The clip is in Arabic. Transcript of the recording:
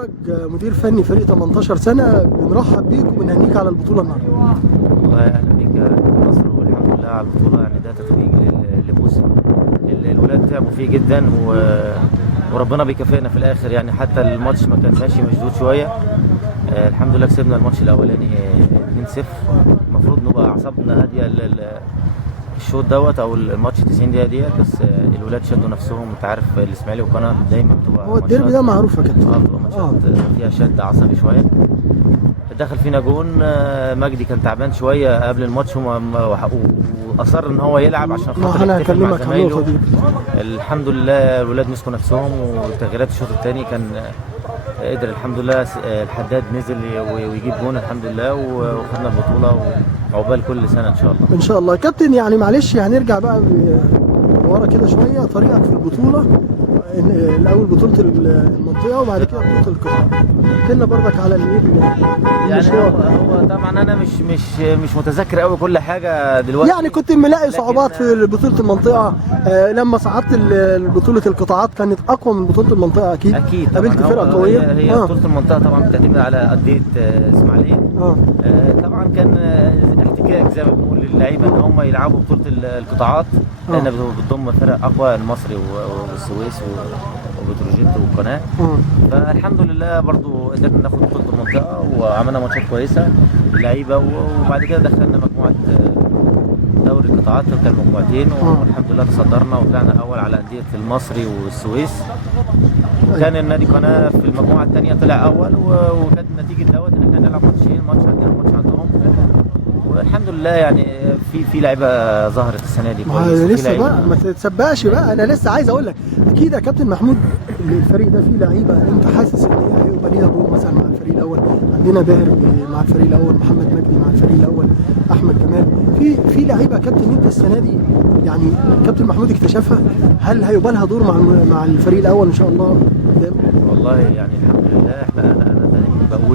فرج مدير فني فريق 18 سنة، بنرحب بيك وبنهنيك على البطولة النهارده. والله اهلا بيك يا كابتن نصر، والحمد لله على البطوله. يعني ده تتويج لموسم الولاد تعبوا فيه جدا وربنا بيكافئنا في الاخر. يعني حتى الماتش ما كان ماشي مشدود شويه. الحمد لله كسبنا الماتش الاولاني 2-0. المفروض نبقى اعصابنا هاديه الشوط دوت او الماتش 90 دقيقه ديت، بس الولاد شدوا نفسهم. انت عارف الاسماعيلي والقناه دايما بتبقى هو الديربي ده معروف يا كابتن. بتبقى ماتشات فيها شد عصبي شويه. دخل فينا جون. مجدي كان تعبان شويه قبل الماتش واصر ان هو يلعب عشان خاطر يحتفل مع زمايله. الحمد لله الولاد مسكوا نفسهم، وتغييرات الشوط الثاني كان قدر الحمد لله الحداد نزل ويجيب جون الحمد لله، وخدنا البطوله وعقبال كل سنه ان شاء الله. ان شاء الله يا كابتن. يعني معلش هنرجع بقى ورا كده شويه، طريقك في البطوله. الاول بطوله المنطقه وبعد كده بطوله القطاع. احكي لنا برضك على يعني هو طبعا انا مش متذكر قوي كل حاجه دلوقتي. يعني كنت ملاقي صعوبات في بطوله المنطقه. لما صعدت بطوله القطاعات كانت اقوى من بطوله المنطقه اكيد. قابلت فرقه قويه. هي بطوله المنطقه طبعا بتعتمد على ارضيه اسماعيليه. طبعا كان احتكاك زي ما بنقول للعيبه ان هم يلعبوا بطوله القطاعات، لان بتضم فرق اقوى، المصري والسويس وبتروجيت والقناه. فالحمد لله برضو قدرنا ناخد بطوله المنطقه وعملنا ماتشات كويسه اللعيبه، وبعد كده دخلنا مجموعه دوري القطاعات، كان مجموعتين، والحمد لله تصدرنا وطلعنا الاول على انديه المصري والسويس. وكان النادي قناه في المجموعه الثانيه طلع اول، وكانت نتيجه دوت ان احنا نلعب ماتشين، ماتش عندنا وماتش عندهم. والحمد لله يعني في لعيبه ظهرت السنه دي كويس. لسه بقى ما تتسبقش بقى، انا لسه عايز اقول لك اكيد يا كابتن محمود الفريق ده فيه لعيبه انت حاسس ان هي هيبقى ليها دور مثلا مع الفريق الاول. عندنا باهر مع الفريق الاول، محمد مجدي مع الفريق الاول، احمد جمال. في لعيبه يا كابتن انت السنه دي يعني كابتن محمود اكتشفها، هل هيبقى لها دور مع الفريق الاول ان شاء الله؟ والله يعني الحمد لله احنا